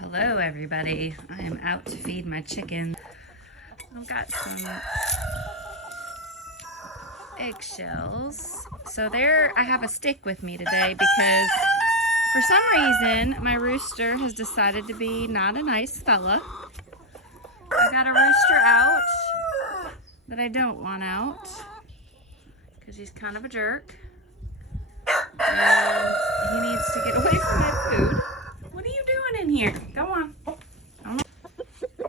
Hello everybody. I am out to feed my chicken. I've got some eggshells. So there, I have a stick with me today because for some reason my rooster has decided to be not a nice fella. I got a rooster out that I don't want out because he's kind of a jerk. And he needs to get away from my food. What are you doing in here? Go on.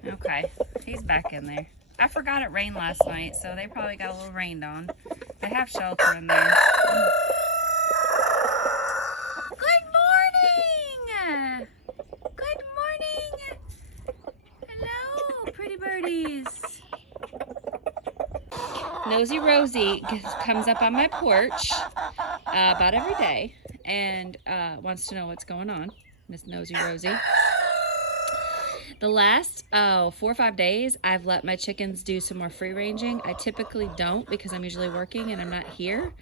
Okay, he's back in there. I forgot it rained last night, so they probably got a little rained on. They have shelter in there. Good morning! Good morning! Hello, pretty birdies. Nosy Rosie comes up on my porch about every day and wants to know what's going on. Miss Nosy Rosie. The last 4 or 5 days, I've let my chickens do some more free ranging. I typically don't because I'm usually working and I'm not here.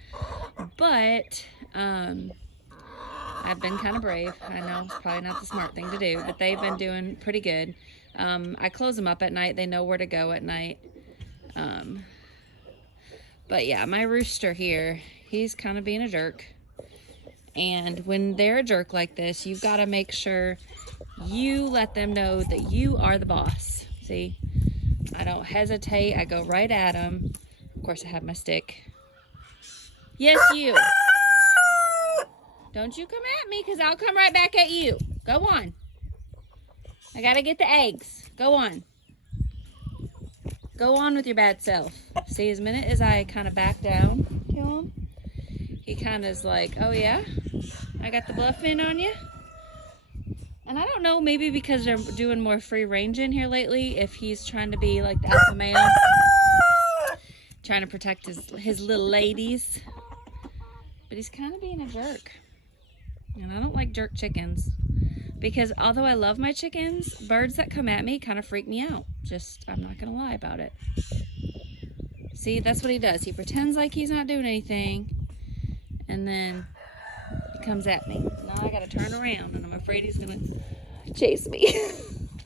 But I've been kind of brave. I know it's probably not the smart thing to do, but they've been doing pretty good. I close them up at night. They know where to go at night. But yeah, my rooster here, he's kind of being a jerk. And when they're a jerk like this, you've got to make sure you let them know that you are the boss. See, I don't hesitate. I go right at them. Of course, I have my stick. Yes, you. Don't you come at me because I'll come right back at you. Go on. I got to get the eggs. Go on. Go on with your bad self. See, as minute as I kind of back down to him, he kind of is like, oh yeah, I got the bluff in on you. And I don't know, maybe because they're doing more free range in here lately, if he's trying to be like the alpha male, trying to protect his little ladies. But he's kind of being a jerk. And I don't like jerk chickens. Because although I love my chickens, birds that come at me kind of freak me out. Just, I'm not going to lie about it. See, that's what he does. He pretends like he's not doing anything. And then he comes at me. Now I got to turn around and I'm afraid he's going to chase me.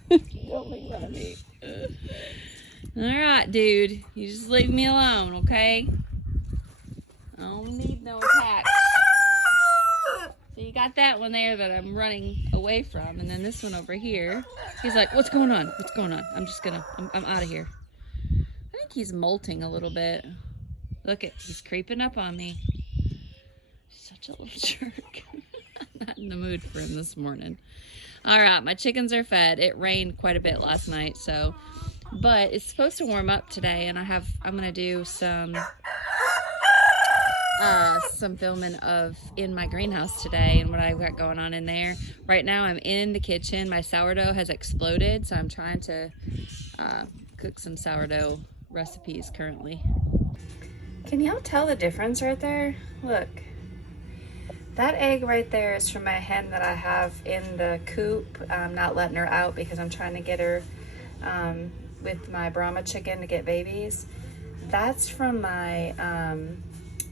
Don't make fun of me. Alright, dude. You just leave me alone, okay? I don't need no attacks. So you got that one there that I'm running away from, and then this one over here, he's like, what's going on? What's going on? I'm out of here. I think he's molting a little bit. Look he's creeping up on me. Such a little jerk. I'm not in the mood for him this morning. All right, my chickens are fed. It rained quite a bit last night, but it's supposed to warm up today, and I'm gonna do some filming of in my greenhouse today and what I've got going on in there. Right now I'm in the kitchen. My sourdough has exploded, so I'm trying to cook some sourdough recipes currently. Can y'all tell the difference right there? Look, that egg right there is from my hen that I have in the coop. I'm not letting her out because I'm trying to get her with my Brahma chicken to get babies. That's from my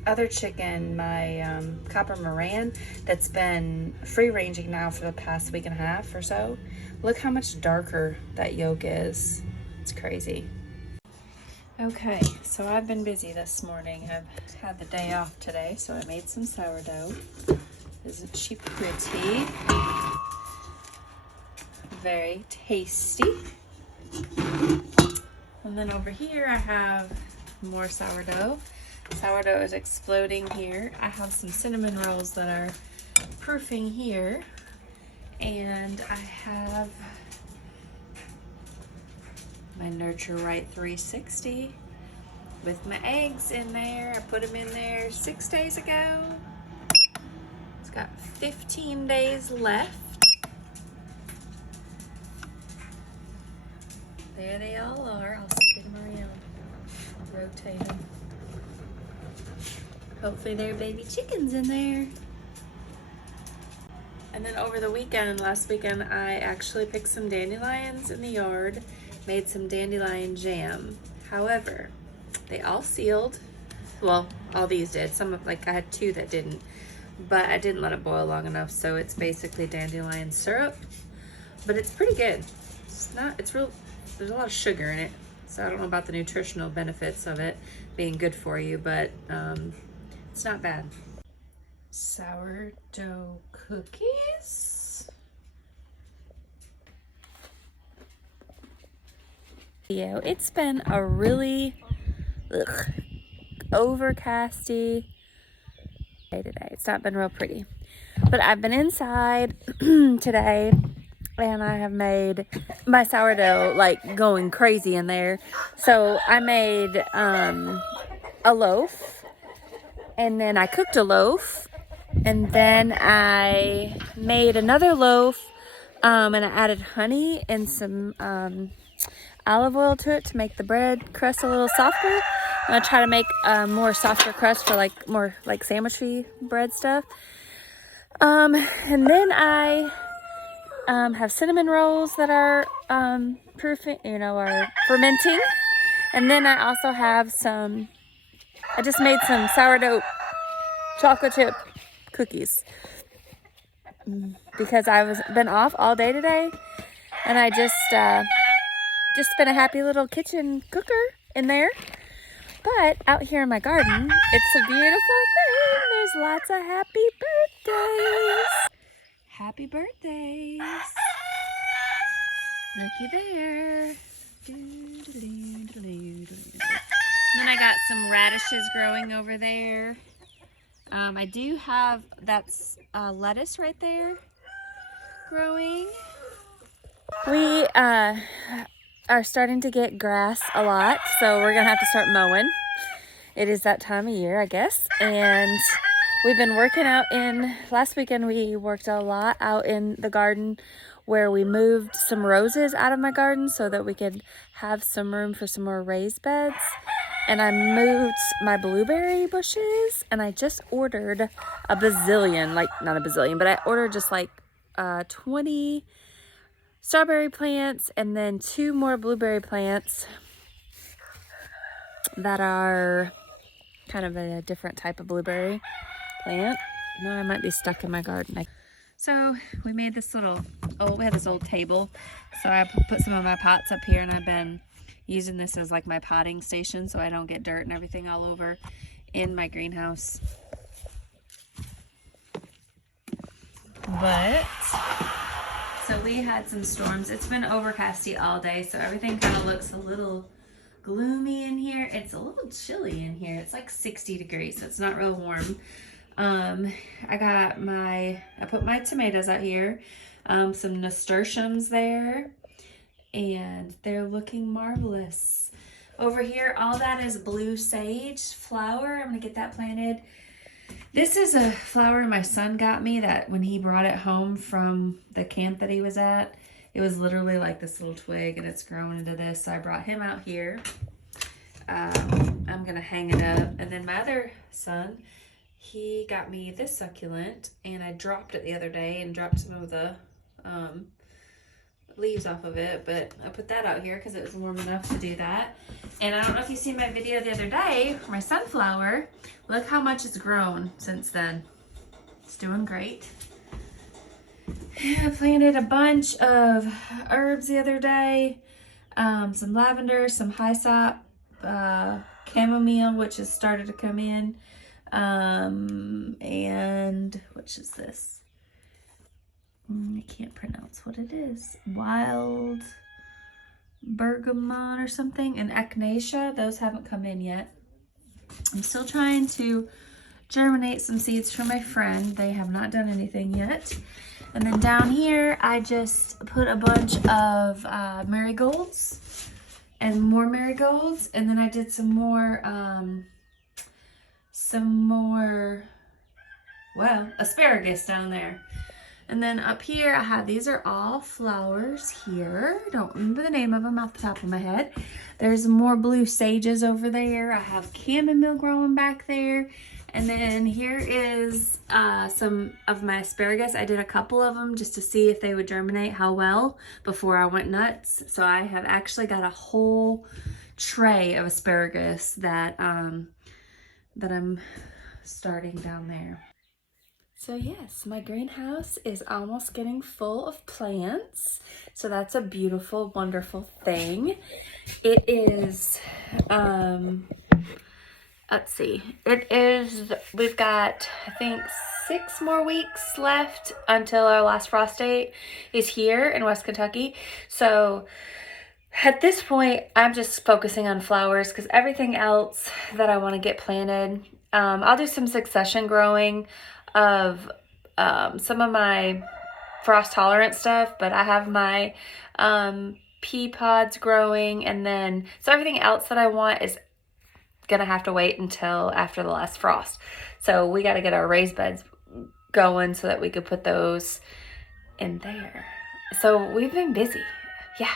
other chicken, my Copper Moran, that's been free ranging now for the past week and a half or so. Look how much darker that yolk is. It's crazy. Okay, so I've been busy this morning. I've had the day off today, so I made some sourdough. Isn't she pretty? Very tasty. And then over here I have more sourdough. Sourdough is exploding here. I have some cinnamon rolls that are proofing here. And I have my Nurture Right 360 with my eggs in there. I put them in there 6 days ago. It's got 15 days left. There they all are. I'll spin them around, rotate them. Hopefully there are baby chickens in there. And then over the weekend, last weekend, I actually picked some dandelions in the yard, made some dandelion jam. However, they all sealed. Well, all these did. Some of, like, I had 2 that didn't, but I didn't let it boil long enough, so it's basically dandelion syrup. but it's pretty good. It's real, there's a lot of sugar in it. So I don't know about the nutritional benefits of it being good for you, but it's not bad. Sourdough cookies. It's been a really overcasty day today. It's not been real pretty, but I've been inside today and I have made my sourdough like going crazy in there. So I made a loaf, and then I cooked a loaf, and then I made another loaf, and I added honey and some olive oil to it to make the bread crust a little softer. I'm gonna try to make a more softer crust for like more like sandwichy bread stuff. And then I have cinnamon rolls that are are fermenting. And then I also have I just made some sourdough chocolate chip cookies because I been off all day today, and I just been a happy little kitchen cooker in there. But out here in my garden, it's a beautiful thing. There's lots of happy birthdays. Happy birthdays. Looky there. Then I got some radishes growing over there. I do have, that's lettuce right there growing. We are starting to get grass a lot, so we're gonna have to start mowing. It is that time of year, I guess. And we've been working out last weekend we worked a lot out in the garden where we moved some roses out of my garden so that we could have some room for some more raised beds. And I moved my blueberry bushes, and I just ordered a bazillion, like not a bazillion, but I ordered just like 20 strawberry plants and then 2 more blueberry plants that are kind of a different type of blueberry plant. Now I might be stuck in my garden. So we made this we had this old table, so I put some of my pots up here, and I've been using this as like my potting station so I don't get dirt and everything all over in my greenhouse. But so we had some storms. It's been overcasty all day, so everything kind of looks a little gloomy in here. It's a little chilly in here. It's like 60 degrees, so it's not real warm. I put my tomatoes out here, some nasturtiums there, and they're looking marvelous. Over here, all that is blue sage flower. I'm gonna get that planted. This is a flower my son got me that when he brought it home from the camp that he was at, it was literally like this little twig, and it's grown into this. So I brought him out here. I'm gonna hang it up. And then my other son, he got me this succulent, and I dropped it the other day and dropped some of the leaves off of it, but I put that out here because it was warm enough to do that. And I don't know if you seen my video the other day for my sunflower. Look how much it's grown since then. It's doing great. I planted a bunch of herbs the other day. Some lavender, some hyssop, chamomile, which has started to come in. And which is this? I can't pronounce what it is. Wild bergamot or something, and echinacea. Those haven't come in yet. I'm still trying to germinate some seeds for my friend. They have not done anything yet. And then down here, I just put a bunch of marigolds and more marigolds. And then I did some more, asparagus down there. And then up here, I have, these are all flowers here. Don't remember the name of them off the top of my head. There's more blue sages over there. I have chamomile growing back there. And then here is some of my asparagus. I did a couple of them just to see if they would germinate, how well, before I went nuts. So I have actually got a whole tray of asparagus that I'm starting down there. So yes, my greenhouse is almost getting full of plants. So that's a beautiful, wonderful thing. It is, let's see, we've got, I think, 6 more weeks left until our last frost date is here in West Kentucky. So at this point, I'm just focusing on flowers because everything else that I want to get planted, I'll do some succession growing of some of my frost tolerant stuff, but I have my pea pods growing, and then so everything else that I want is gonna have to wait until after the last frost. So we got to get our raised beds going so that we could put those in there. So we've been busy. Yeah,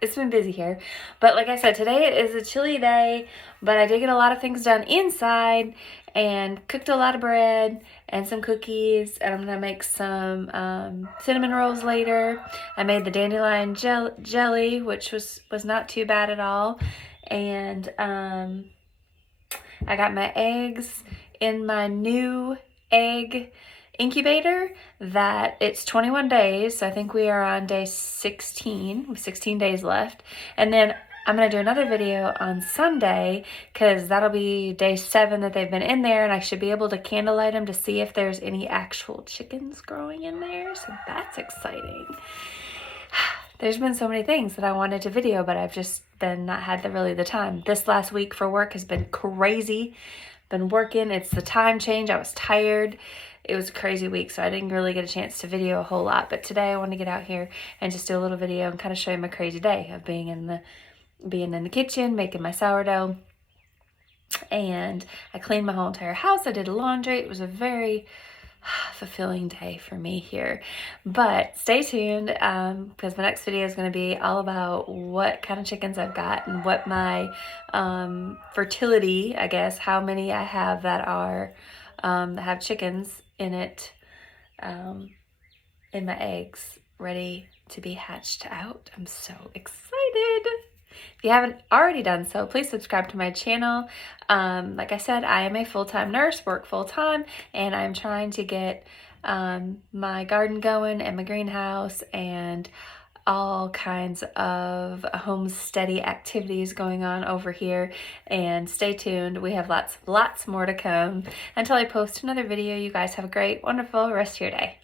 it's been busy here. But like I said, today is a chilly day, but I did get a lot of things done inside and cooked a lot of bread and some cookies, and I'm gonna make some cinnamon rolls later. I made the dandelion jelly, which was not too bad at all. And I got my eggs in my new egg incubator that it's 21 days. So I think we are on day 16 with 16 days left. And then I'm going to do another video on Sunday because that'll be day 7 that they've been in there, and I should be able to candlelight them to see if there's any actual chickens growing in there. So that's exciting. There's been so many things that I wanted to video, but I've just been not had really the time. This last week for work has been crazy. Been working. It's the time change. I was tired. It was a crazy week, so I didn't really get a chance to video a whole lot. But today I want to get out here and just do a little video and kind of show you my crazy day of being in the kitchen, making my sourdough. And I cleaned my whole entire house. I did laundry. It was a very fulfilling day for me here. But stay tuned because my next video is going to be all about what kind of chickens I've got and what my fertility, I guess, how many I have that are that have chickens in it, in my eggs ready to be hatched out. I'm so excited. If you haven't already done so, please subscribe to my channel. Like I said, I am a full-time nurse, work full-time, and I'm trying to get my garden going and my greenhouse and all kinds of homesteady activities going on over here. And stay tuned. We have lots more to come. Until I post another video, you guys have a great, wonderful rest of your day.